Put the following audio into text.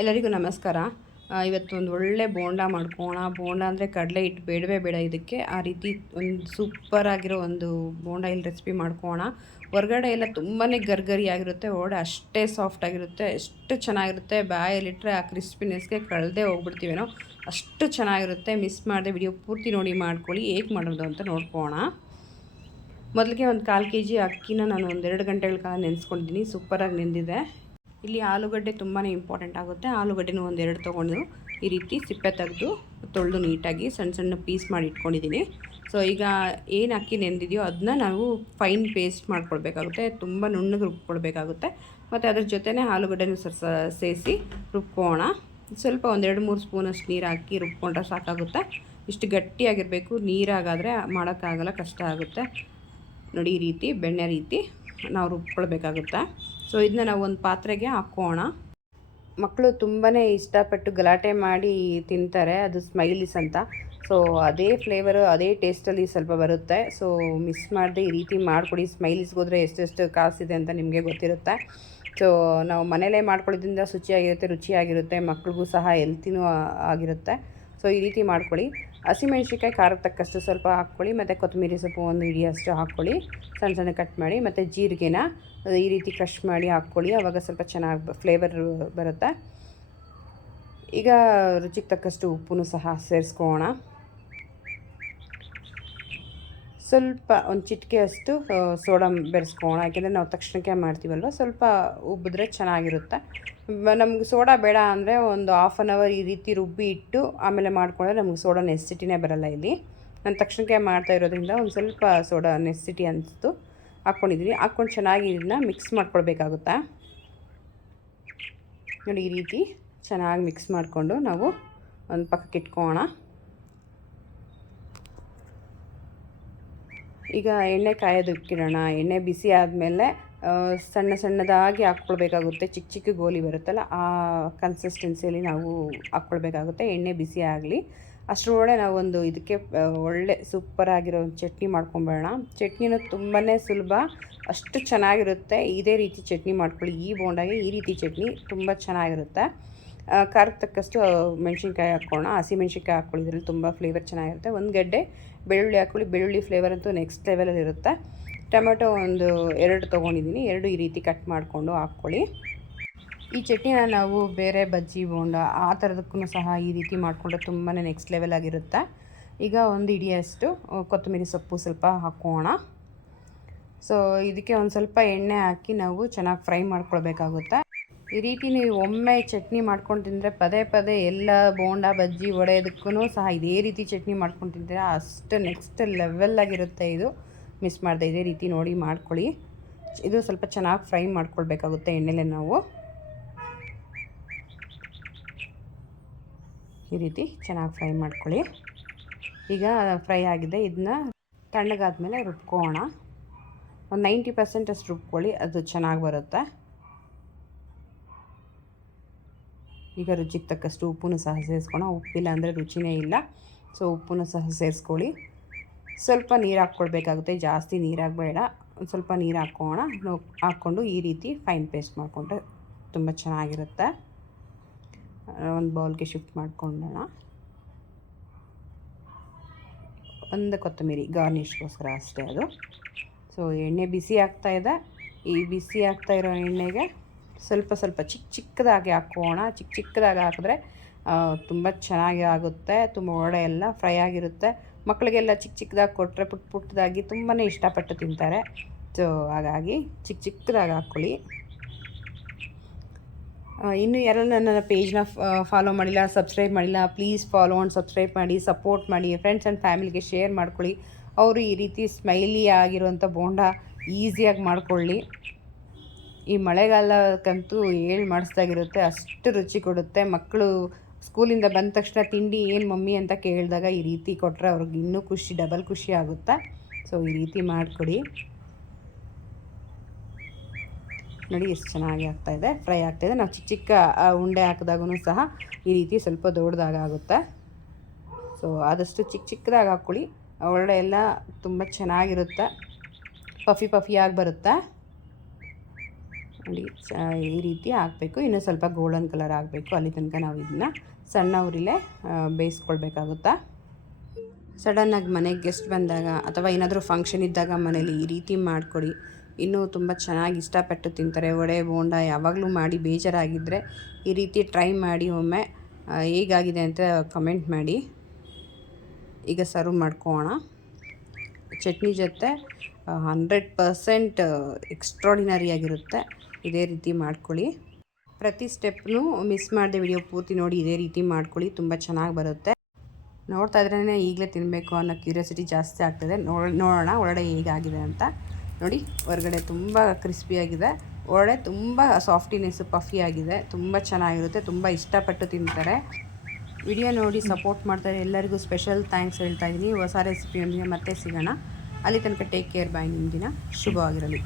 ಎಲ್ಲರಿಗೂ ನಮಸ್ಕಾರ. ಇವತ್ತು ಒಂದು ಒಳ್ಳೆ ಬೋಂಡ ಮಾಡ್ಕೋಣ. ಬೋಂಡ ಅಂದರೆ ಕಡಲೆ ಹಿಟ್ಟು ಬೇಡವೇ ಬೇಡ ಇದಕ್ಕೆ. ಆ ರೀತಿ ಒಂದು ಸೂಪರ್ ಆಗಿರೋ ಒಂದು ಬೋಂಡ ಇಲ್ಲಿ ರೆಸಿಪಿ ಮಾಡ್ಕೋಣ. ಹೊರಗಡೆ ಎಲ್ಲ ತುಂಬಾ ಗರ್ಗರಿಯಾಗಿರುತ್ತೆ, ಒಳಗಡೆ ಅಷ್ಟೇ ಸಾಫ್ಟ್ ಆಗಿರುತ್ತೆ, ಎಷ್ಟು ಚೆನ್ನಾಗಿರುತ್ತೆ. ಬಾಯಲ್ಲಿಟ್ಟರೆ ಆ ಕ್ರಿಸ್ಪಿನೆಸ್ಗೆ ಕಳೆದೇ ಹೋಗ್ಬಿಡ್ತೀವೇನೋ, ಅಷ್ಟು ಚೆನ್ನಾಗಿರುತ್ತೆ. ಮಿಸ್ ಮಾಡದೆ ವಿಡಿಯೋ ಪೂರ್ತಿ ನೋಡಿ ಮಾಡ್ಕೊಳ್ಳಿ. ಹೇಗೆ ಮಾಡೋದು ಅಂತ ನೋಡ್ಕೋಣ. ಮೊದಲಿಗೆ ಒಂದು 1/4 kg ಅಕ್ಕಿನ ನಾನು ಒಂದು 2 ಗಂಟೆಗಳ ಕಾಲ ನೆನೆಸ್ಕೊಂಡಿದ್ದೀನಿ. ಸೂಪರಾಗಿ ನೆಂದಿದೆ. ಇಲ್ಲಿ ಆಲೂಗಡ್ಡೆ ತುಂಬಾ ಇಂಪಾರ್ಟೆಂಟ್ ಆಗುತ್ತೆ. ಆಲೂಗಡ್ಡೆನೂ ಒಂದು 2 ತೊಗೊಂಡು ಈ ರೀತಿ ಸಿಪ್ಪೆ ತೆಗೆದು ತೊಳೆದು ನೀಟಾಗಿ ಸಣ್ಣ ಸಣ್ಣ ಪೀಸ್ ಮಾಡಿ ಇಟ್ಕೊಂಡಿದ್ದೀನಿ. ಸೊ ಈಗ ಏನು ಅಕ್ಕಿ ನೆಂದಿದೆಯೋ ಅದನ್ನ ನಾವು ಫೈನ್ ಪೇಸ್ಟ್ ಮಾಡ್ಕೊಳ್ಬೇಕಾಗುತ್ತೆ, ತುಂಬ ನುಣ್ಣಗೆ ರುಬ್ಕೊಳ್ಬೇಕಾಗುತ್ತೆ. ಮತ್ತು ಅದ್ರ ಜೊತೆನೇ ಆಲೂಗಡ್ಡೆನೂ ಸೇರಿಸಿ ರುಬ್ಕೋಣ. ಸ್ವಲ್ಪ ಒಂದು 2-3 ಸ್ಪೂನಷ್ಟು ನೀರು ಹಾಕಿ ರುಬ್ಕೊಂಡ್ರೆ ಸಾಕಾಗುತ್ತೆ. ಇಷ್ಟು ಗಟ್ಟಿಯಾಗಿರಬೇಕು. ನೀರಾಗಾದರೆ ಮಾಡೋಕ್ಕಾಗಲ್ಲ, ಕಷ್ಟ ಆಗುತ್ತೆ. ನೋಡಿ, ಈ ರೀತಿ ಬೆಣ್ಣೆ ರೀತಿ ನಾವು ರುಬ್ಕೊಳ್ಬೇಕಾಗುತ್ತೆ. ಸೊ ಇದನ್ನ ನಾವು ಒಂದು ಪಾತ್ರೆಗೆ ಹಾಕೋಣ. ಮಕ್ಕಳು ತುಂಬಾ ಇಷ್ಟಪಟ್ಟು ಗಲಾಟೆ ಮಾಡಿ ತಿಂತಾರೆ, ಅದು ಸ್ಮೈಲೀಸ್ ಅಂತ. ಸೊ ಅದೇ ಫ್ಲೇವರು ಅದೇ ಟೇಸ್ಟಲ್ಲಿ ಸ್ವಲ್ಪ ಬರುತ್ತೆ. ಸೊ ಮಿಸ್ ಮಾಡದೆ ಈ ರೀತಿ ಮಾಡಿಕೊಡಿ. ಸ್ಮೈಲೀಸ್ಗೆ ಹೋದರೆ ಎಷ್ಟೆಷ್ಟು ಕಾಸಿದೆ ಅಂತ ನಿಮಗೆ ಗೊತ್ತಿರುತ್ತೆ. ಸೊ ನಾವು ಮನೇಲೇ ಮಾಡ್ಕೊಳ್ಳೋದ್ರಿಂದ ರುಚಿಯಾಗಿರುತ್ತೆ. ಮಕ್ಳಿಗೂ ಸಹ ಹೆಲ್ತಿನೂ ಆಗಿರುತ್ತೆ. ಸೊ ಈ ರೀತಿ ಮಾಡ್ಕೊಳ್ಳಿ. ಹಸಿಮೆಣ್ಸಿಕಾಯಿ ಖಾರಕ್ಕೆ ತಕ್ಕಷ್ಟು ಸ್ವಲ್ಪ ಹಾಕ್ಕೊಳ್ಳಿ, ಮತ್ತು ಕೊತ್ತಂಬರಿ ಸೊಪ್ಪು 1 ಹಿಡಿಯಷ್ಟು ಹಾಕ್ಕೊಳ್ಳಿ, ಸಣ್ಣ ಸಣ್ಣ ಕಟ್ ಮಾಡಿ. ಮತ್ತು ಜೀರಿಗೆನ ಈ ರೀತಿ ಕ್ರಷ್ ಮಾಡಿ ಹಾಕ್ಕೊಳ್ಳಿ, ಆವಾಗ ಸ್ವಲ್ಪ ಚೆನ್ನಾಗಿ ಫ್ಲೇವರ್ ಬರುತ್ತೆ. ಈಗ ರುಚಿಗೆ ತಕ್ಕಷ್ಟು ಉಪ್ಪು ಸಹ ಸೇರಿಸ್ಕೊಳ್ಳೋಣ. ಸ್ವಲ್ಪ ಒಂದು ಚಿಟಿಕೆಯಷ್ಟು ಸೋಡಾ ಬೆರೆಸ್ಕೊಳ್ಳೋಣ, ಯಾಕೆಂದರೆ ನಾವು ತಕ್ಷಣಕ್ಕೆ ಮಾಡ್ತೀವಲ್ವ, ಸ್ವಲ್ಪ ಉಬ್ಬಿದ್ರೆ ಚೆನ್ನಾಗಿರುತ್ತೆ. ನಮ್ಗೆ ಸೋಡಾ ಬೇಡ ಅಂದರೆ ಒಂದು 1/2 hour ಈ ರೀತಿ ರುಬ್ಬಿ ಇಟ್ಟು ಆಮೇಲೆ ಮಾಡ್ಕೊಂಡ್ರೆ ನಮ್ಗೆ ಸೋಡಾ ನೆಸಿಟಿನೇ ಬರೋಲ್ಲ. ಇಲ್ಲಿ ನಾನು ತಕ್ಷಣಕ್ಕೆ ಮಾಡ್ತಾ ಇರೋದ್ರಿಂದ ಒಂದು ಸ್ವಲ್ಪ ಸೋಡಾ ನೆಸಿಟಿ ಅನಿಸ್ತು, ಹಾಕ್ಕೊಂಡಿದ್ದೀನಿ. ಹಾಕ್ಕೊಂಡು ಚೆನ್ನಾಗಿ ಇದನ್ನ ಮಿಕ್ಸ್ ಮಾಡ್ಕೊಳ್ಬೇಕಾಗುತ್ತೆ. ನೋಡಿ, ಈ ರೀತಿ ಚೆನ್ನಾಗಿ ಮಿಕ್ಸ್ ಮಾಡಿಕೊಂಡು ನಾವು ಒಂದು ಪಕ್ಕಕ್ಕೆ ಇಟ್ಕೊಳ್ಳೋಣ. ಈಗ ಎಣ್ಣೆ ಕಾಯೋದಕ್ಕಿಡೋಣ. ಎಣ್ಣೆ ಬಿಸಿ ಆದಮೇಲೆ ಸಣ್ಣ ಸಣ್ಣದಾಗಿ ಹಾಕ್ಕೊಳ್ಬೇಕಾಗುತ್ತೆ. ಚಿಕ್ಕ ಚಿಕ್ಕ ಗೋಲಿ ಬರುತ್ತಲ್ಲ, ಆ ಕನ್ಸಿಸ್ಟೆನ್ಸಿಯಲ್ಲಿ ನಾವು ಹಾಕ್ಕೊಳ್ಬೇಕಾಗುತ್ತೆ. ಎಣ್ಣೆ ಬಿಸಿ ಆಗಲಿ ಅಷ್ಟರೊಳಗೆ ನಾವು ಒಂದು ಇದಕ್ಕೆ ಒಳ್ಳೆ ಸೂಪರಾಗಿರೋ ಒಂದು ಚಟ್ನಿ ಮಾಡ್ಕೊಂಬೇಡ. ಚಟ್ನಿನೂ ತುಂಬಾ ಸುಲಭ, ಅಷ್ಟು ಚೆನ್ನಾಗಿರುತ್ತೆ. ಇದೇ ರೀತಿ ಚಟ್ನಿ ಮಾಡ್ಕೊಳ್ಳಿ. ಈ ಬೋಂಡಾಗೆ ಈ ರೀತಿ ಚಟ್ನಿ ತುಂಬ ಚೆನ್ನಾಗಿರುತ್ತೆ. ಖಾರಕ್ಕೆ ತಕ್ಕಷ್ಟು ಮೆಣಸಿನ್ಕಾಯಿ ಹಾಕ್ಕೊಳ್ಳೋಣ. ಹಸಿಮೆಣ್ಸಿನ್ಕಾಯಿ ಹಾಕ್ಕೊಳ್ಳಿದ್ರಲ್ಲಿ ತುಂಬ ಫ್ಲೇವರ್ ಚೆನ್ನಾಗಿರುತ್ತೆ. 1 ಗಡ್ಡೆ ಬೆಳ್ಳುಳ್ಳಿ ಹಾಕ್ಕೊಳ್ಳಿ. ಬೆಳ್ಳುಳ್ಳಿ ಫ್ಲೇವರ್ ಅಂತೂ ನೆಕ್ಸ್ಟ್ ಲೆವೆಲಲ್ಲಿ ಇರುತ್ತೆ. ಟೊಮೆಟೊ ಒಂದು 2 ತೊಗೊಂಡಿದ್ದೀನಿ. 2 ಈ ರೀತಿ ಕಟ್ ಮಾಡಿಕೊಂಡು ಹಾಕ್ಕೊಳ್ಳಿ. ಈ ಚಟ್ನಿನ ನಾವು ಬೇರೆ ಬಜ್ಜಿ ಬೋಂಡ ಆ ಥರದಕ್ಕೂ ಸಹ ಈ ರೀತಿ ಮಾಡಿಕೊಂಡ್ರೆ ತುಂಬಾ ನೆಕ್ಸ್ಟ್ ಲೆವೆಲ್ ಆಗಿರುತ್ತೆ. ಈಗ 1 ಹಿಡಿಯಷ್ಟು ಕೊತ್ತಂಬರಿ ಸೊಪ್ಪು ಸ್ವಲ್ಪ ಹಾಕೋಣ. ಸೊ ಇದಕ್ಕೆ ಒಂದು ಸ್ವಲ್ಪ ಎಣ್ಣೆ ಹಾಕಿ ನಾವು ಚೆನ್ನಾಗಿ ಫ್ರೈ ಮಾಡ್ಕೊಳ್ಬೇಕಾಗುತ್ತೆ. ಈ ರೀತಿ ನೀವು ಒಮ್ಮೆ ಚಟ್ನಿ ಮಾಡ್ಕೊಂಡು ತಿಂದರೆ ಪದೇ ಪದೇ ಎಲ್ಲ ಬೋಂಡ ಬಜ್ಜಿ ಒಡೆಯೋದಕ್ಕೂ ಸಹ ಇದೇ ರೀತಿ ಚಟ್ನಿ ಮಾಡ್ಕೊಂಡು ತಿಂತೀರ, ಅಷ್ಟು ನೆಕ್ಸ್ಟ್ ಲೆವೆಲ್ಲಾಗಿರುತ್ತೆ. ಇದು ಮಿಸ್ ಮಾಡಿದೆ. ಇದೇ ರೀತಿ ನೋಡಿ ಮಾಡ್ಕೊಳ್ಳಿ. ಇದು ಸ್ವಲ್ಪ ಚೆನ್ನಾಗಿ ಫ್ರೈ ಮಾಡ್ಕೊಳ್ಬೇಕಾಗುತ್ತೆ ಎಣ್ಣೆಲೆ. ನಾವು ಈ ರೀತಿ ಚೆನ್ನಾಗಿ ಫ್ರೈ ಮಾಡ್ಕೊಳ್ಳಿ. ಈಗ ಫ್ರೈ ಆಗಿದೆ. ಇದನ್ನ ತಣ್ಣಗಾದ್ಮೇಲೆ ರುಬ್ಕೊಳ್ಳೋಣ. ಒಂದು 90% ಅಷ್ಟು ರುಬ್ಕೊಳ್ಳಿ, ಅದು ಚೆನ್ನಾಗಿ ಬರುತ್ತೆ. ಈಗ ರುಚಿಗೆ ತಕ್ಕಷ್ಟು ಉಪ್ಪು ಸಹ ಸೇರಿಸ್ಕೊಳ್ಳೋಣ. ಉಪ್ಪಿಲ್ಲ ಅಂದರೆ ರುಚಿನೇ ಇಲ್ಲ. ಸೊ ಉಪ್ಪು ಸಹ ಸೇರಿಸ್ಕೊಳ್ಳಿ. ಸ್ವಲ್ಪ ನೀರು ಹಾಕ್ಕೊಳ್ಬೇಕಾಗುತ್ತೆ, ಜಾಸ್ತಿ ನೀರಾಗಬೇಡ. ಒಂದು ಸ್ವಲ್ಪ ನೀರು ಹಾಕ್ಕೊಂಡು ಈ ರೀತಿ ಫೈನ್ ಪೇಸ್ಟ್ ಮಾಡಿಕೊಂಡ್ರೆ ತುಂಬ ಚೆನ್ನಾಗಿರುತ್ತೆ. ಒಂದು ಬೌಲ್ಗೆ ಶಿಫ್ಟ್ ಮಾಡ್ಕೊಳ್ಳೋಣ. ಒಂದು ಕೊತ್ತಂಬರಿ ಗಾರ್ನಿಷ್ಗೋಸ್ಕರ ಅಷ್ಟೇ ಅದು. ಸೊ ಎಣ್ಣೆ ಬಿಸಿ ಆಗ್ತಾಯಿದೆ. ಈ ಬಿಸಿ ಆಗ್ತಾಯಿರೋ ಎಣ್ಣೆಗೆ ಸ್ವಲ್ಪ ಚಿಕ್ಕದಾಗಿ ಹಾಕೋಣ. ಚಿಕ್ಕದಾಗಿ ಹಾಕಿದ್ರೆ ತುಂಬ ಚೆನ್ನಾಗಿ ಆಗುತ್ತೆ. ತುಂಬ ಒಳ್ಳೆ ಎಲ್ಲ ಫ್ರೈ ಆಗಿರುತ್ತೆ. ಮಕ್ಕಳಿಗೆಲ್ಲ ಚಿಕ್ಕದಾಗಿ ಕೊಟ್ಟರೆ ಪುಟ್ಟದಾಗಿ ತುಂಬಾ ಇಷ್ಟಪಟ್ಟು ತಿಂತಾರೆ. ಸೊ ಹಾಗಾಗಿ ಚಿಕ್ಕದಾಗಿ ಹಾಕ್ಕೊಳ್ಳಿ. ಇನ್ನೂ ಯಾರು ನನ್ನ ಪೇಜ್ನ ಫಾಲೋ ಮಾಡಿಲ್ಲ, ಸಬ್ಸ್ಕ್ರೈಬ್ ಮಾಡಿಲ್ಲ, ಪ್ಲೀಸ್ ಫಾಲೋ ಆ್ಯಂಡ್ ಸಬ್ಸ್ಕ್ರೈಬ್ ಮಾಡಿ, ಸಪೋರ್ಟ್ ಮಾಡಿ. ಫ್ರೆಂಡ್ಸ್ ಆ್ಯಂಡ್ ಫ್ಯಾಮಿಲಿಗೆ ಶೇರ್ ಮಾಡ್ಕೊಳ್ಳಿ. ಅವರು ಈ ರೀತಿ ಸ್ಮೈಲಿ ಆಗಿರುವಂಥ ಬೋಂಡ ಈಸಿಯಾಗಿ ಮಾಡ್ಕೊಳ್ಳಿ. ಈ ಮಳೆಗಾಲಕ್ಕಂತೂ ಮಾಡಿಸ್ದಾಗಿರುತ್ತೆ, ಅಷ್ಟು ರುಚಿ ಕೊಡುತ್ತೆ. ಮಕ್ಕಳು ಸ್ಕೂಲಿಂದ ಬಂದ ತಕ್ಷಣ ತಿಂಡಿ ಏನು ಮಮ್ಮಿ ಅಂತ ಕೇಳಿದಾಗ ಈ ರೀತಿ ಕೊಟ್ಟರೆ ಅವ್ರಿಗೆ ಇನ್ನೂ ಡಬಲ್ ಖುಷಿ ಆಗುತ್ತೆ. ಸೊ ಈ ರೀತಿ ಮಾಡಿಕೊಡಿ. ನೋಡಿ ಎಷ್ಟು ಚೆನ್ನಾಗಿ ಆಗ್ತಾಯಿದೆ, ಫ್ರೈ ಆಗ್ತಾಯಿದೆ. ನಾವು ಚಿಕ್ಕ ಉಂಡೆ ಹಾಕಿದಾಗೂ ಸಹ ಈ ರೀತಿ ಸ್ವಲ್ಪ ದೊಡ್ಡದಾಗುತ್ತೆ. ಸೊ ಆದಷ್ಟು ಚಿಕ್ಕದಾಗಿ ಹಾಕ್ಕೊಳ್ಳಿ. ಒಳ್ಳೆ ಎಲ್ಲ ತುಂಬ ಚೆನ್ನಾಗಿರುತ್ತೆ, ಪಫಿಯಾಗಿ ಬರುತ್ತೆ. ನೋಡಿ ಈ ರೀತಿ ಹಾಕಬೇಕು. ಇನ್ನೂ ಸ್ವಲ್ಪ ಗೋಲ್ಡನ್ ಕಲರ್ ಆಗಬೇಕು. ಅಲ್ಲಿ ತನಕ ನಾವು ಇದನ್ನ ಸಣ್ಣ ಉರಿಲೇ ಬೇಯಿಸ್ಕೊಳ್ಬೇಕಾಗುತ್ತಾ. ಸಡನ್ನಾಗಿ ಮನೆಗೆ ಗೆಸ್ಟ್ ಬಂದಾಗ ಅಥವಾ ಏನಾದರೂ ಫಂಕ್ಷನ್ ಇದ್ದಾಗ ಮನೇಲಿ ಈ ರೀತಿ ಮಾಡಿಕೊಡಿ, ಇನ್ನೂ ತುಂಬ ಚೆನ್ನಾಗಿ ಇಷ್ಟಪಟ್ಟು ತಿಂತಾರೆ. ವಡೆ ಬೋಂಡ ಯಾವಾಗಲೂ ಮಾಡಿ ಬೇಜಾರಾಗಿದ್ದರೆ ಈ ರೀತಿ ಟ್ರೈ ಮಾಡಿ ಒಮ್ಮೆ, ಹೇಗಾಗಿದೆ ಅಂತ ಕಮೆಂಟ್ ಮಾಡಿ. ಈಗ ಸರ್ವ್ ಮಾಡ್ಕೊಳ್ಳೋಣ. ಚಟ್ನಿ ಜೊತೆ 100% ಎಕ್ಸ್ಟ್ರಾಡಿನರಿ ಆಗಿರುತ್ತೆ. ಇದೇ ರೀತಿ ಮಾಡ್ಕೊಳ್ಳಿ. ಪ್ರತಿ ಸ್ಟೆಪ್ನೂ ಮಿಸ್ ಮಾಡದೆ ವಿಡಿಯೋ ಪೂರ್ತಿ ನೋಡಿ ಇದೇ ರೀತಿ ಮಾಡ್ಕೊಳ್ಳಿ, ತುಂಬ ಚೆನ್ನಾಗಿ ಬರುತ್ತೆ. ನೋಡ್ತಾ ಇದ್ರೇ ಈಗಲೇ ತಿನ್ನಬೇಕು ಅನ್ನೋ ಕ್ಯೂರಿಯಾಸಿಟಿ ಜಾಸ್ತಿ ಆಗ್ತದೆ. ನೋಡೋಣ ಒಳಗಡೆ ಹೇಗಾಗಿದೆ ಅಂತ. ನೋಡಿ, ಹೊರಗಡೆ ತುಂಬ ಕ್ರಿಸ್ಪಿಯಾಗಿದೆ, ಒಳಗಡೆ ತುಂಬ ಸಾಫ್ಟಿನೆಸ್ಸು ಪಫಿ ಆಗಿದೆ. ತುಂಬ ಚೆನ್ನಾಗಿರುತ್ತೆ, ತುಂಬ ಇಷ್ಟಪಟ್ಟು ತಿಂತಾರೆ. ವಿಡಿಯೋ ನೋಡಿ ಸಪೋರ್ಟ್ ಮಾಡ್ತಾರೆ ಎಲ್ಲರಿಗೂ ಸ್ಪೆಷಲ್ ಥ್ಯಾಂಕ್ಸ್ ಹೇಳ್ತಾ ಇದ್ದೀನಿ. ಹೊಸ ರೆಸಿಪಿಯೊಂದಿಗೆ ಮತ್ತೆ ಸಿಗೋಣ. ಅಲ್ಲಿ ತನಕ ಟೇಕ್ ಕೇರ್, ಬಾಯ್. ನಿಮ್ಮ ದಿನ ಶುಭವಾಗಿರಲಿ.